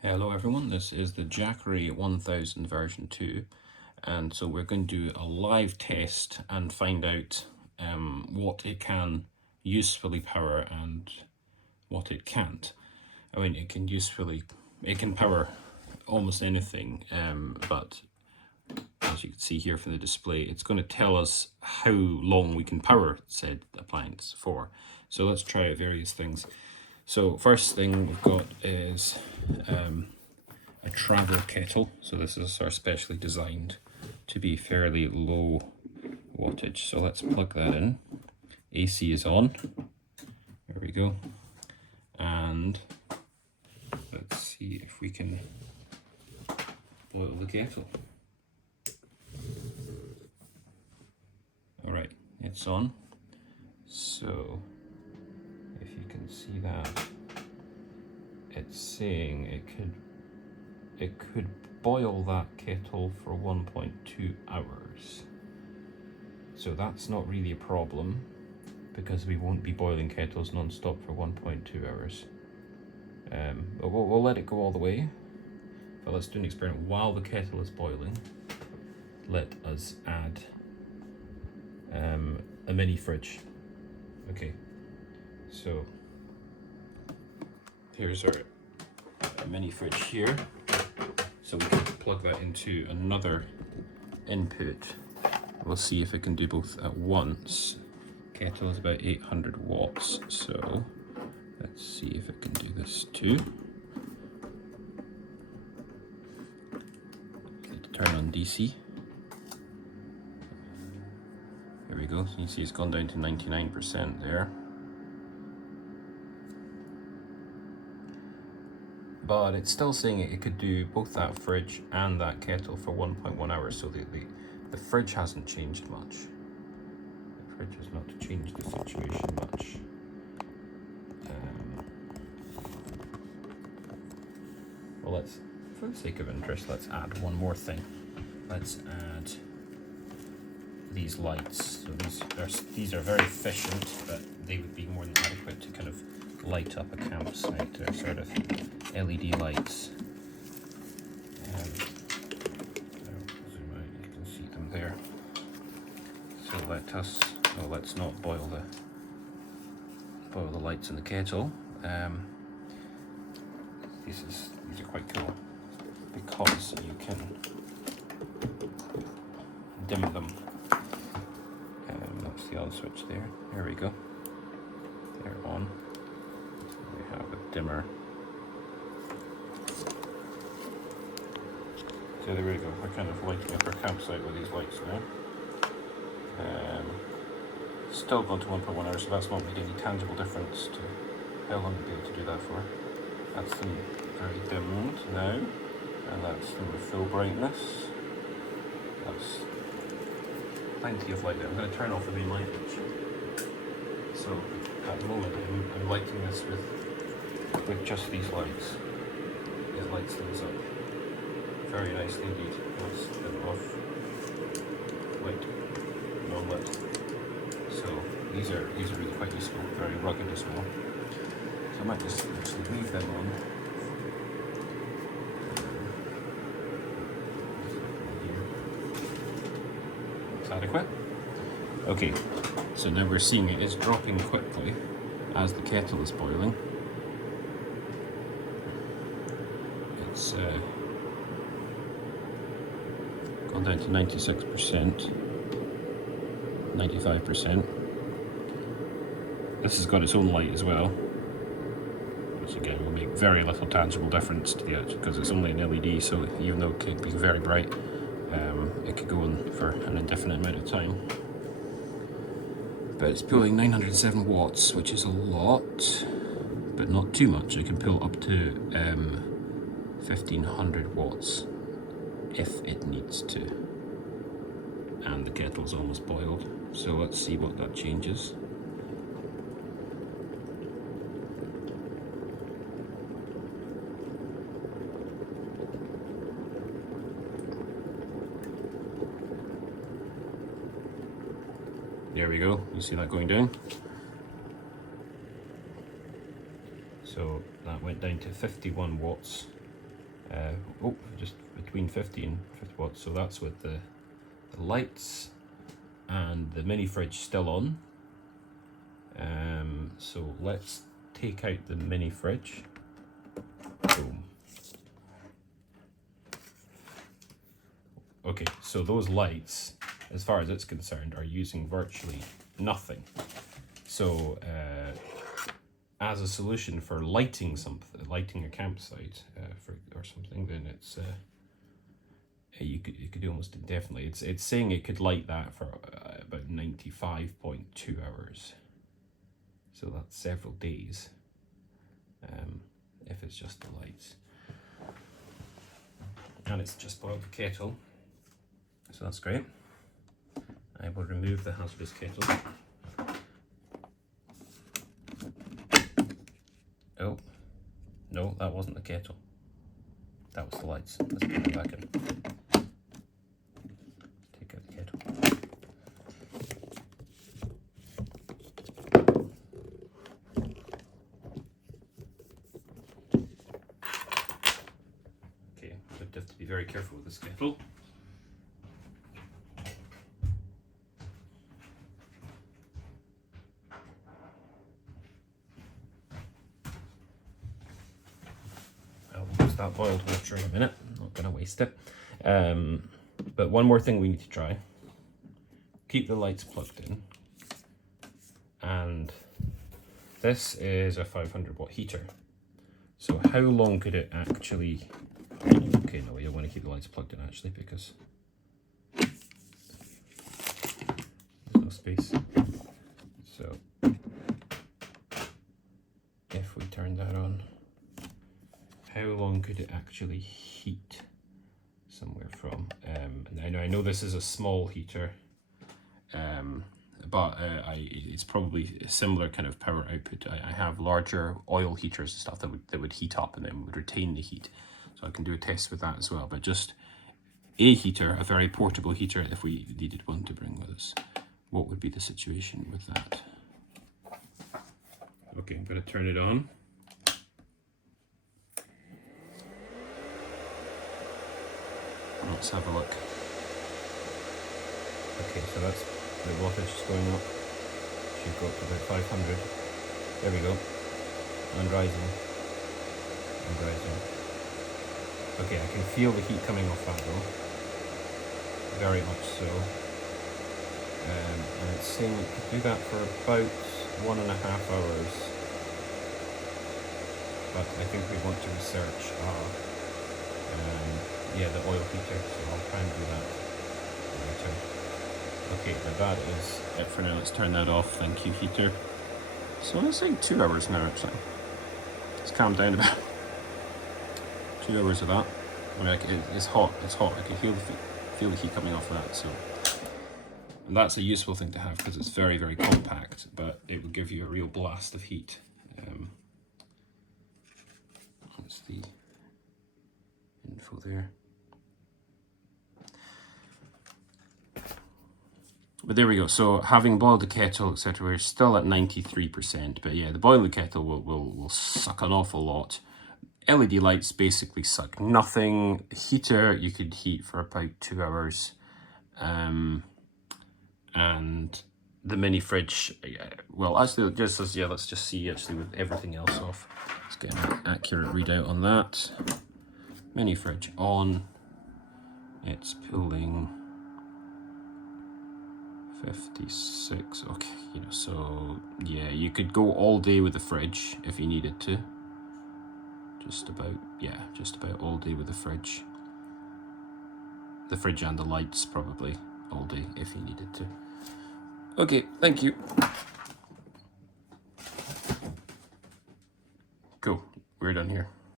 Hello everyone, this is the Jackery 1000 version 2, and so we're going to do a live test and find out what it can usefully power and what it can't. I mean, it can power almost anything, but as you can see here from the display, it's going to tell us how long we can power said appliance for. So let's try out various things. So first thing we've got is a travel kettle. So this is our specially designed to be fairly low wattage. So let's plug that in. AC is on. There we go. And let's see if we can boil the kettle. All right, it's on. So if you can see that, it's saying it could boil that kettle for 1.2 hours. So that's not really a problem because we won't be boiling kettles non-stop for 1.2 hours. But we'll let it go all the way. But let's do an experiment. While the kettle is boiling, let us add a mini fridge. Okay, so here's our mini fridge here. So we can plug that into another input. We'll see if it can do both at once. Kettle is about 800 watts, so let's see if it can do this too. Turn on DC. There we go, so you see it's gone down to 99% there. But it's still saying it could do both that fridge and that kettle for 1.1 hours, so the fridge hasn't changed much. The fridge has not changed the situation much. Well, let's, for the sake of interest, let's add one more thing. Let's add these lights. So these are very efficient, but they would be more than adequate to kind of light up a campsite. They're sort of LED lights. Zoom out, you can see them there. So let's not boil the lights in the kettle. These are quite cool because you can dim them. That's the on switch there. There we go. They're on. We have a dimmer. So there we go. We're kind of lighting up our campsite with these lights now. Still gone to 1.1 hours, so that's not made any tangible difference to how long we'll be able to do that for. That's them very dimmed now, and that's them with full brightness. That's plenty of light there. I'm going to turn off the main light switch. So at the moment I'm lighting this with just these lights. It lights things up very nicely indeed. Let's turn it off. Light, non-lit. So these are really quite useful, very rugged as well. So I might just actually leave them on. It's adequate. Okay, so now we're seeing it is dropping quickly as the kettle is boiling. It's gone down to 96%, 95%. This has got its own light as well, which again will make very little tangible difference to the edge because it's only an LED, so even though it could be very bright, it could go on for an indefinite amount of time. But it's pulling 907 watts, which is a lot, but not too much. It can pull up to 1500 watts if it needs to. And the kettle's almost boiled, so let's see what that changes. There we go, you see that going down. So that went down to 51 watts Oh, just between 50 and 50 watts. So that's with the lights and the mini fridge still on. So let's take out the mini fridge. Boom. Okay, so those lights, as far as it's concerned, are using virtually nothing. So as a solution for lighting something, lighting a campsite or something, then it's you could do almost indefinitely. It's saying it could light that for about 95.2 hours. So that's several days. If it's just the lights, and it's just boiled the kettle, so that's great. I will remove the hazardous kettle. Oh, no, that wasn't the kettle. That was the lights. Let's put them back in. Take out the kettle. Okay, I have to be very careful with this kettle. That boiled water in a minute. I'm not going to waste it. But one more thing we need to try. Keep the lights plugged in. And this is a 500 watt heater. So how long could it actually... Okay, no, we don't want to keep the lights plugged in actually because there's no space. So if we turn that on, how long could it actually heat somewhere from? I know this is a small heater, but it's probably a similar kind of power output. I have larger oil heaters and stuff that would heat up and then would retain the heat, so I can do a test with that as well. But just a heater, a very portable heater, if we needed one to bring with us, what would be the situation with that? Okay, I'm going to turn it on. Let's have a look. Okay, so that's the wattage just going up. Should go up to about 500. There we go. And rising. And rising. Okay, I can feel the heat coming off that though. Very much so. And it's saying it could do that for about 1.5 hours. But I think we want to research yeah, the oil heater, so I'll try and do that later. Okay, but that is it for now. Let's turn that off. Thank you, heater. So it's like 2 hours now, actually. It's calmed down a bit. 2 hours of that. I mean, it's hot. It's hot. I can feel the heat coming off that. So and that's a useful thing to have because it's very, very compact, but it will give you a real blast of heat. That's the info there. But there we go. So having boiled the kettle, etc., we're still at 93%. But yeah, the boiling kettle will suck an awful lot. LED lights basically suck nothing. Heater, you could heat for about 2 hours. And the mini fridge, well, actually, let's just see actually with everything else off. Let's get an accurate readout on that. Mini fridge on. It's pulling 56. Okay, so yeah, you could go all day with the fridge if you needed to. Just about all day with the fridge. The fridge and the lights probably all day if you needed to. Okay, thank you. Cool, we're done here.